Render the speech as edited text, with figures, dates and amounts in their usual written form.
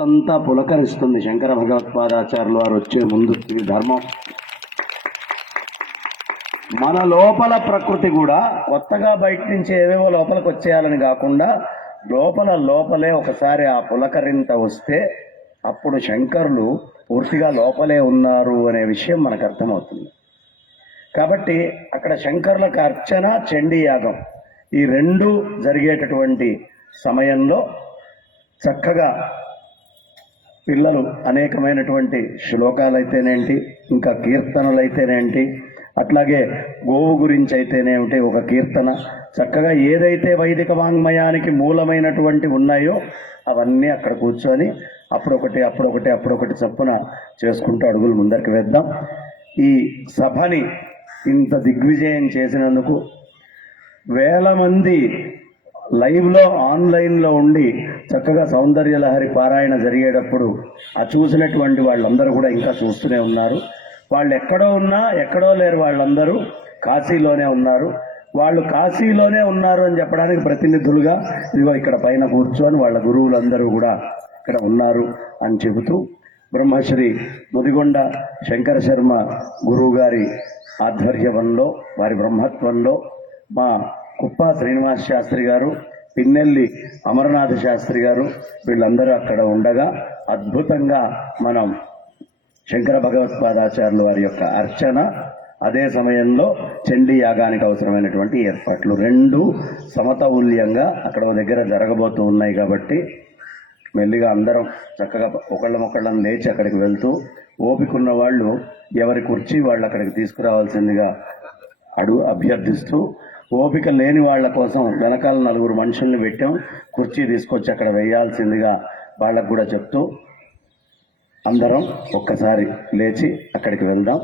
అంతా పులకరిస్తుంది. శంకర భగవత్పాదాచార్యులు వారు వచ్చే ముందు ఈ ధర్మం మన లోపల ప్రకృతి కూడా కొత్తగా బయట నుంచి ఏవేవో లోపలికి వచ్చేయాలని కాకుండా లోపలే ఒకసారి ఆ పులకరింత వస్తే అప్పుడు శంకరులు పూర్తిగా లోపలే ఉన్నారు అనే విషయం మనకు అర్థమవుతుంది. కాబట్టి అక్కడ శంకరులకు అర్చన, చండీ యాగం ఈ రెండు జరిగేటటువంటి సమయంలో చక్కగా పిల్లలు అనేకమైనటువంటి శ్లోకాలైతేనేంటి, ఇంకా కీర్తనలైతేనేంటి, అట్లాగే గోవు గురించి అయితేనేమిటి ఒక కీర్తన, చక్కగా ఏదైతే వైదిక వాంగ్మయానికి మూలమైనటువంటి ఉన్నాయో అవన్నీ అక్కడ కూర్చొని అప్పుడొకటి చప్పున చేసుకుంటూ అడుగులు ముందరికి వేద్దాం. ఈ సభని ఇంత దిగ్విజయం చేసినందుకు వేల మంది లైవ్లో ఆన్లైన్లో ఉండి చక్కగా సౌందర్య లహరి పారాయణ జరిగేటప్పుడు ఆ చూసినటువంటి వాళ్ళందరూ కూడా ఇంకా చూస్తూనే ఉన్నారు. వాళ్ళు ఎక్కడో ఉన్నా ఎక్కడో లేరు, వాళ్ళందరూ కాశీలోనే ఉన్నారు. వాళ్ళు కాశీలోనే ఉన్నారు అని చెప్పడానికి ప్రతినిధులుగా ఇదిగో ఇక్కడ పైన కూర్చొని వాళ్ళ గురువులందరూ కూడా ఇక్కడ ఉన్నారు అని చెబుతూ బ్రహ్మశ్రీ ముదిగొండ శంకర శర్మ గురువు గారి ఆధ్వర్యంలో, వారి బ్రహ్మత్వంలో మా కుప్ప శ్రీనివాస శాస్త్రి గారు, పిన్నెల్లి అమరనాథ శాస్త్రి గారు వీళ్ళందరూ అక్కడ ఉండగా అద్భుతంగా మనం శంకర భగవత్పాదాచార్యుల వారి యొక్క అర్చన, అదే సమయంలో చండీ యాగానికి అవసరమైనటువంటి ఏర్పాట్లు రెండు సమతౌల్యంగా అక్కడ దగ్గర జరగబోతూ ఉన్నాయి. కాబట్టి మెల్లిగా అందరం చక్కగా ఒకళ్ళం లేచి అక్కడికి వెళ్తూ, ఓపికన్న వాళ్ళు ఎవరి కుర్చీ వాళ్ళు అక్కడికి తీసుకురావాల్సిందిగా అభ్యర్థిస్తూ, ఓపిక లేని వాళ్ళ కోసం వెనకాల 4 మనుషుల్ని పెట్టాం, కుర్చీ తీసుకొచ్చి అక్కడ వేయాల్సిందిగా వాళ్ళకు కూడా చెప్తూ అందరం ఒక్కసారి లేచి అక్కడికి వెళ్దాం.